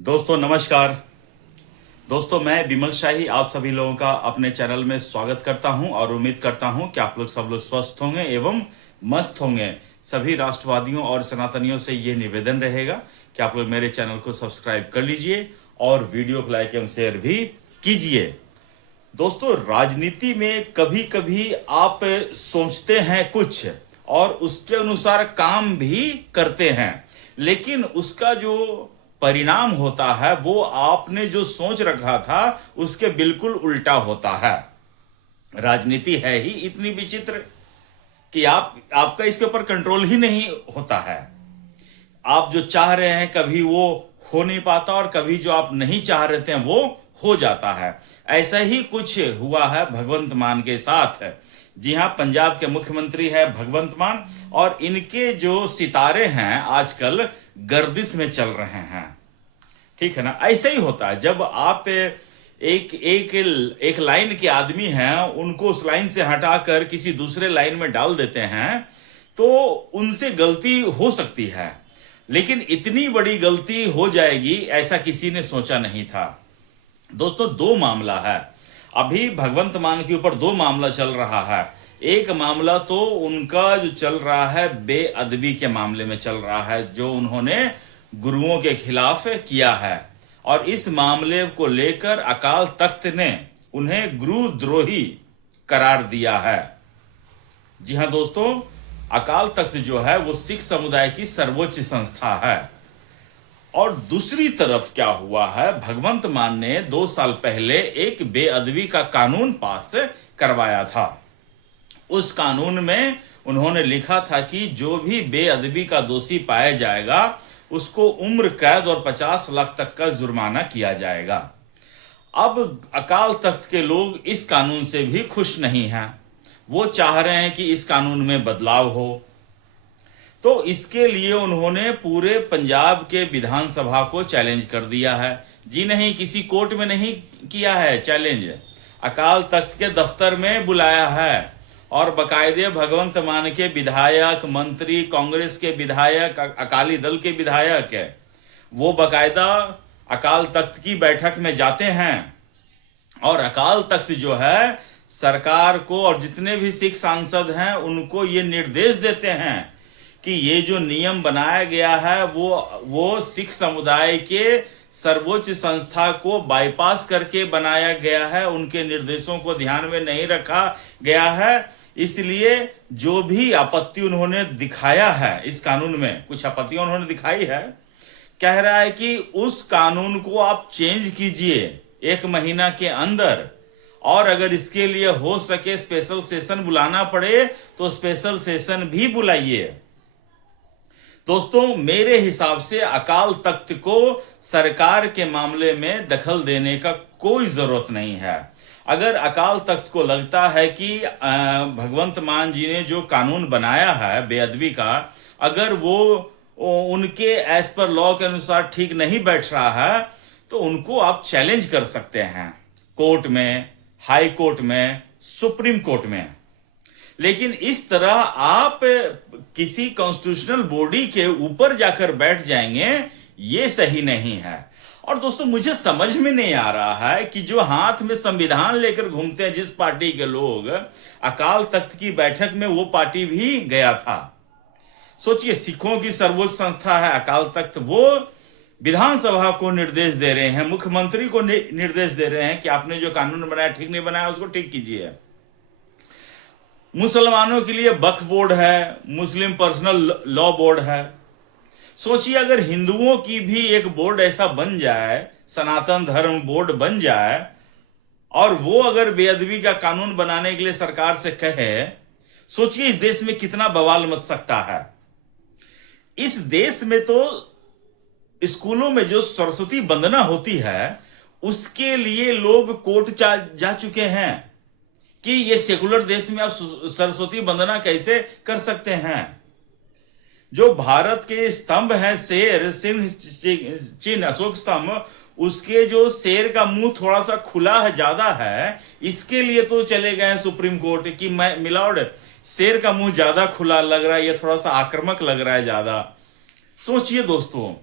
दोस्तों नमस्कार। दोस्तों मैं विमल शाही आप सभी लोगों का अपने चैनल में स्वागत करता हूं और उम्मीद करता हूं कि आप लोग सब लोग स्वस्थ होंगे एवं मस्त होंगे। सभी राष्ट्रवादियों और सनातनियों से ये निवेदन रहेगा कि आप लोग मेरे चैनल को सब्सक्राइब कर लीजिए और वीडियो को लाइक एवं शेयर भी कीजिए। दोस्तों राजनीति में कभी कभी आप सोचते हैं कुछ और उसके अनुसार काम भी करते हैं, लेकिन उसका जो परिणाम होता है वो आपने जो सोच रखा था उसके बिल्कुल उल्टा होता है। राजनीति है ही इतनी विचित्र कि आपका इसके ऊपर कंट्रोल ही नहीं होता है। आप जो चाह रहे हैं कभी वो हो नहीं पाता और कभी जो आप नहीं चाह रहे थे वो हो जाता है। ऐसा ही कुछ हुआ है भगवंत मान के साथ। जी हां, पंजाब के मुख्यमंत्री है भगवंत मान और इनके जो सितारे हैं आजकल गर्दिश में चल रहे हैं। ठीक है ना, ऐसे ही होता है जब आप एक एक एक लाइन के आदमी हैं उनको उस लाइन से हटाकर किसी दूसरे लाइन में डाल देते हैं तो उनसे गलती हो सकती है, लेकिन इतनी बड़ी गलती हो जाएगी ऐसा किसी ने सोचा नहीं था। दोस्तों दो मामला है, अभी भगवंत मान के ऊपर दो मामला चल रहा है। एक मामला तो उनका जो चल रहा है बेअदबी के मामले में चल रहा है जो उन्होंने गुरुओं के खिलाफ किया है, और इस मामले को लेकर अकाल तख्त ने उन्हें गुरुद्रोही करार दिया है। जी हां दोस्तों, अकाल तख्त जो है वो सिख समुदाय की सर्वोच्च संस्था है। और दूसरी तरफ क्या हुआ है, भगवंत मान ने 2 साल पहले एक बेअदबी का कानून पास करवाया था। उस कानून में उन्होंने लिखा था कि जो भी बेअदबी का दोषी पाया जाएगा उसको उम्र कैद और 50 लाख तक का जुर्माना किया जाएगा। अब अकाल तख्त के लोग इस कानून से भी खुश नहीं हैं, वो चाह रहे हैं कि इस कानून में बदलाव हो। तो इसके लिए उन्होंने पूरे पंजाब के विधानसभा को चैलेंज कर दिया है। जी नहीं, किसी कोर्ट में नहीं किया है चैलेंज, अकाल तख्त के दफ्तर में बुलाया है और बकायदे भगवंत मान के विधायक, मंत्री, कांग्रेस के विधायक, अकाली दल के विधायक है, वो बकायदा अकाल तख्त की बैठक में जाते हैं और अकाल तख्त जो है सरकार को और जितने भी सिख सांसद हैं उनको ये निर्देश देते हैं कि ये जो नियम बनाया गया है वो सिख समुदाय के सर्वोच्च संस्था को बाईपास करके बनाया गया है, उनके निर्देशों को ध्यान में नहीं रखा गया है। इसलिए जो भी आपत्ति उन्होंने दिखाया है इस कानून में, कुछ आपत्तियां उन्होंने दिखाई है, कह रहा है कि उस कानून को आप चेंज कीजिए 1 महीना के अंदर, और अगर इसके लिए हो सके स्पेशल सेशन बुलाना पड़े तो स्पेशल सेशन भी बुलाइए। दोस्तों मेरे हिसाब से अकाल तख्त को सरकार के मामले में दखल देने का कोई जरूरत नहीं है। अगर अकाल तख्त को लगता है कि भगवंत मान जी ने जो कानून बनाया है बेअदबी का, अगर वो उनके एज पर लॉ के अनुसार ठीक नहीं बैठ रहा है तो उनको आप चैलेंज कर सकते हैं कोर्ट में, हाई कोर्ट में, सुप्रीम कोर्ट में। लेकिन इस तरह आप किसी कॉन्स्टिट्यूशनल बॉडी के ऊपर जाकर बैठ जाएंगे, ये सही नहीं है। और दोस्तों मुझे समझ में नहीं आ रहा है कि जो हाथ में संविधान लेकर घूमते हैं जिस पार्टी के लोग, अकाल तख्त की बैठक में वो पार्टी भी गया था। सोचिए, सिखों की सर्वोच्च संस्था है अकाल तख्त, वो विधानसभा को निर्देश दे रहे हैं, मुख्यमंत्री को निर्देश दे रहे हैं कि आपने जो कानून बनाया ठीक नहीं बनाया, उसको ठीक कीजिए। मुसलमानों के लिए वक्फ बोर्ड है, मुस्लिम पर्सनल लॉ बोर्ड है। सोचिए अगर हिंदुओं की भी एक बोर्ड ऐसा बन जाए, सनातन धर्म बोर्ड बन जाए, और वो अगर बेअदबी का कानून बनाने के लिए सरकार से कहे, सोचिए इस देश में कितना बवाल मच सकता है। इस देश में तो स्कूलों में जो सरस्वती वंदना होती है उसके लिए लोग कोर्ट जा चुके हैं कि ये सेकुलर देश में आप सरस्वती वंदना कैसे कर सकते हैं। जो भारत के स्तंभ है शेर, सिंह चिन्ह, अशोक स्तंभ, उसके जो शेर का मुंह थोड़ा सा खुला है, ज्यादा है, इसके लिए तो चले गए हैं सुप्रीम कोर्ट कि मैं मिलॉर्ड शेर का मुंह ज्यादा खुला लग रहा है, ये थोड़ा सा आक्रामक लग रहा है ज्यादा। सोचिए दोस्तों,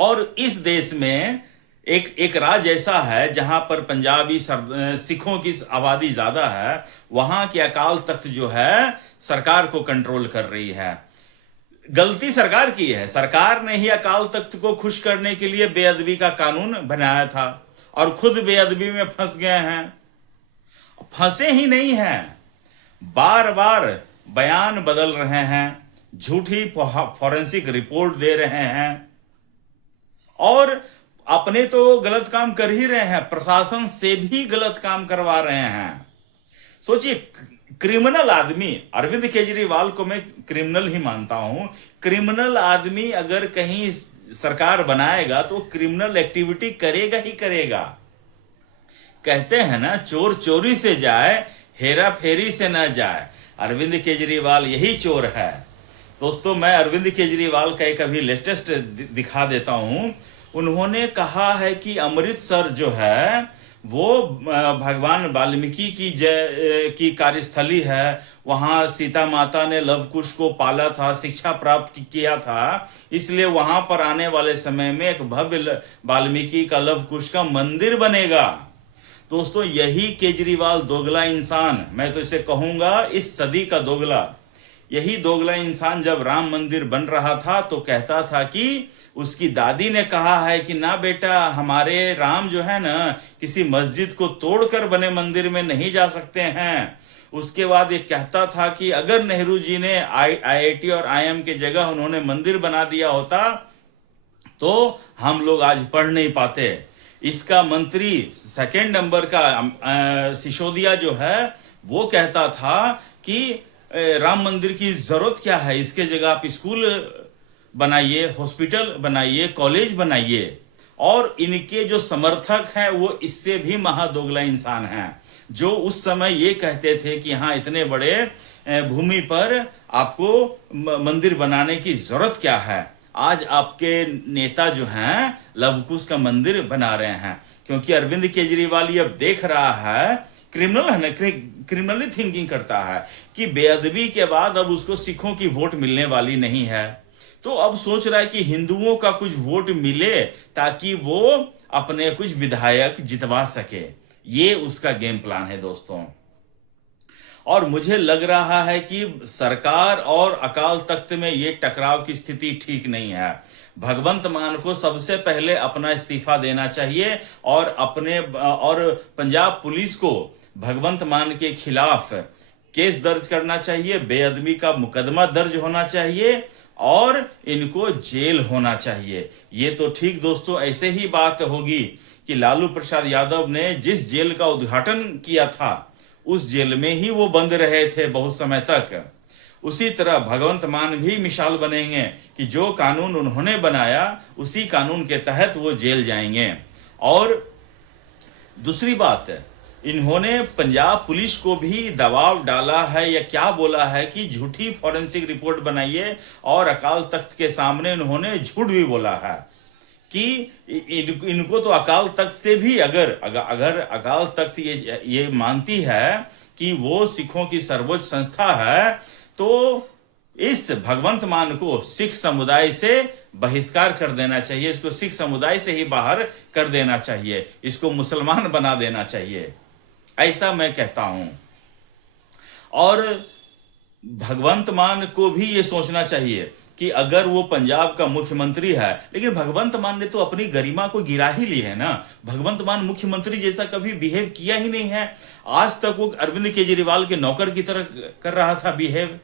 और इस देश में एक राज्य ऐसा है जहां पर पंजाबी सिखों की आबादी ज्यादा है, वहां की अकाल तख्त जो है सरकार को कंट्रोल कर रही है। गलती सरकार की है, सरकार ने ही अकाल तख्त को खुश करने के लिए बेअदबी का कानून बनाया था और खुद बेअदबी में फंस गए हैं। फंसे ही नहीं हैं, बार बार बयान बदल रहे हैं, झूठी फॉरेंसिक रिपोर्ट दे रहे हैं और अपने तो गलत काम कर ही रहे हैं, प्रशासन से भी गलत काम करवा रहे हैं। सोचिए, क्रिमिनल आदमी, अरविंद केजरीवाल को मैं क्रिमिनल ही मानता हूं, क्रिमिनल आदमी अगर कहीं सरकार बनाएगा तो क्रिमिनल एक्टिविटी करेगा ही करेगा। कहते हैं ना, चोर चोरी से जाए, हेरा फेरी से न जाए। अरविंद केजरीवाल यही चोर है। दोस्तों, मैं अरविंद केजरीवाल का एक अभी लेटेस्ट दिखा देता हूं। उन्होंने कहा है कि अमृतसर जो है वो भगवान वाल्मीकि की कार्यस्थली है, वहां सीता माता ने लव कुश को पाला था, शिक्षा प्राप्त किया था, इसलिए वहां पर आने वाले समय में एक भव्य वाल्मीकि का लव कुश का मंदिर बनेगा। दोस्तों, यही केजरीवाल दोगला इंसान, मैं तो इसे कहूंगा इस सदी का दोगला, यही दोगला इंसान जब राम मंदिर बन रहा था तो कहता था कि उसकी दादी ने कहा है कि ना बेटा, हमारे राम जो है ना किसी मस्जिद को तोड़कर बने मंदिर में नहीं जा सकते हैं। उसके बाद ये कहता था कि अगर नेहरू जी ने IIT और IIM की जगह उन्होंने मंदिर बना दिया होता तो हम लोग आज पढ़ नहीं पाते। इसका मंत्री सेकंड नंबर का सिसोदिया जो है वो कहता था कि राम मंदिर की जरूरत क्या है, इसके जगह आप स्कूल बनाइए, हॉस्पिटल बनाइए, कॉलेज बनाइए। और इनके जो समर्थक हैं वो इससे भी महादोगला इंसान हैं, जो उस समय ये कहते थे कि हाँ, इतने बड़े भूमि पर आपको मंदिर बनाने की जरूरत क्या है। आज आपके नेता जो हैं लवकुश का मंदिर बना रहे हैं, क्योंकि अरविंद केजरीवाल ये अब देख रहा है, क्रिमिनल है ना, क्रिमिनली थिंकिंग करता है कि बेअदबी के बाद अब उसको सिखों की वोट मिलने वाली नहीं है, तो अब सोच रहा है कि हिंदुओं का कुछ वोट मिले ताकि वो अपने कुछ विधायक जितवा सके। ये उसका गेम प्लान है दोस्तों। और मुझे लग रहा है कि सरकार और अकाल तख्त में ये टकराव की स्थिति ठीक नहीं है। भगवंत मान को सबसे पहले अपना इस्तीफा देना चाहिए और पंजाब पुलिस को भगवंत मान के खिलाफ केस दर्ज करना चाहिए, बेअदबी का मुकदमा दर्ज होना चाहिए और इनको जेल होना चाहिए। ये तो ठीक दोस्तों ऐसे ही बात होगी कि लालू प्रसाद यादव ने जिस जेल का उद्घाटन किया था उस जेल में ही वो बंद रहे थे बहुत समय तक। उसी तरह भगवंत मान भी मिसाल बनेंगे कि जो कानून उन्होंने बनाया उसी कानून के तहत वो जेल जाएंगे। और दूसरी बात, इन्होंने पंजाब पुलिस को भी दबाव डाला है या क्या बोला है कि झूठी फॉरेंसिक रिपोर्ट बनाइए, और अकाल तख्त के सामने इन्होंने झूठ भी बोला है कि इनको तो अकाल तख्त से भी अगर अकाल तख्त ये मानती है कि वो सिखों की सर्वोच्च संस्था है, तो इस भगवंत मान को सिख समुदाय से बहिष्कार कर देना चाहिए, इसको सिख समुदाय से ही बाहर कर देना चाहिए, इसको मुसलमान बना देना चाहिए, ऐसा मैं कहता हूं। और भगवंत मान को भी ये सोचना चाहिए कि अगर वो पंजाब का मुख्यमंत्री है, लेकिन भगवंत मान ने तो अपनी गरिमा को गिरा ही ली है ना। भगवंत मान मुख्यमंत्री जैसा कभी बिहेव किया ही नहीं है। आज तक वो अरविंद केजरीवाल के नौकर की तरह कर रहा था बिहेव।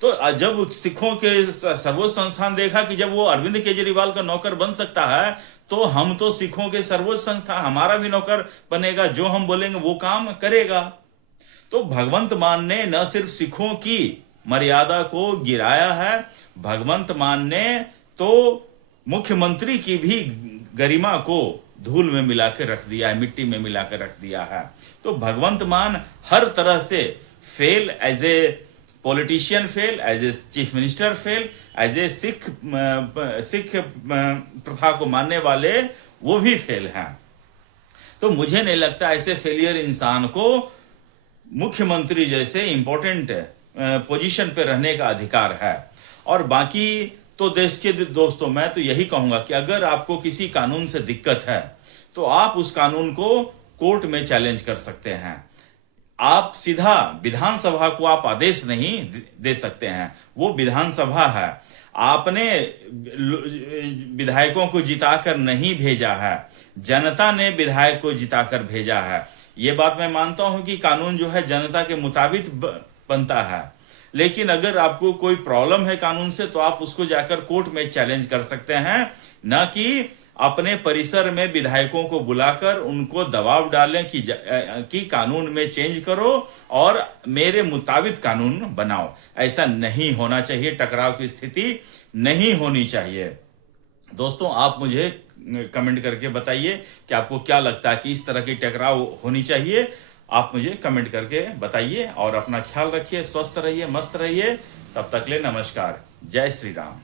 तो जब सिखों के सर्वोच्च संस्थान देखा कि जब वो अरविंद केजरीवाल का नौकर बन सकता है, तो हम तो सिखों के सर्वोच्च संस्थान, हमारा भी नौकर बनेगा, जो हम बोलेंगे वो काम करेगा। तो भगवंत मान ने न सिर्फ सिखों की मर्यादा को गिराया है, भगवंत मान ने तो मुख्यमंत्री की भी गरिमा को धूल में मिलाकर रख दिया है, मिट्टी में मिलाकर रख दिया है। तो भगवंत मान हर तरह से fail, as a politician fail, as a chief minister fail, as a Sikh प्रथा को मानने वाले वो भी फेल हैं। तो मुझे नहीं लगता ऐसे फेलियर इंसान को मुख्यमंत्री जैसे इंपॉर्टेंट पोजीशन पे रहने का अधिकार है। और बाकी तो देश के दोस्तों, मैं तो यही कहूंगा कि अगर आपको किसी कानून से दिक्कत है तो आप उस कानून को कोर्ट में चैलेंज कर सकते हैं। आप सीधा विधानसभा को आप आदेश नहीं दे सकते हैं, वो विधानसभा है। आपने विधायकों को जिताकर नहीं भेजा है, जनता ने विधायक को जिताकर भेजा है। ये बात मैं मानता हूं कि कानून जो है जनता के मुताबिक बनता है, लेकिन अगर आपको कोई प्रॉब्लम है कानून से तो आप उसको जाकर कोर्ट में चैलेंज कर सकते हैं, न कि अपने परिसर में विधायकों को बुलाकर उनको दबाव डालें कि कानून में चेंज करो और मेरे मुताबिक कानून बनाओ। ऐसा नहीं होना चाहिए, टकराव की स्थिति नहीं होनी चाहिए। दोस्तों, आप मुझे कमेंट करके बताइए कि आपको क्या लगता है कि इस तरह की टकराव होनी चाहिए। आप मुझे कमेंट करके बताइए और अपना ख्याल रखिए, स्वस्थ रहिए, मस्त रहिए। तब तक ले नमस्कार, जय श्री राम।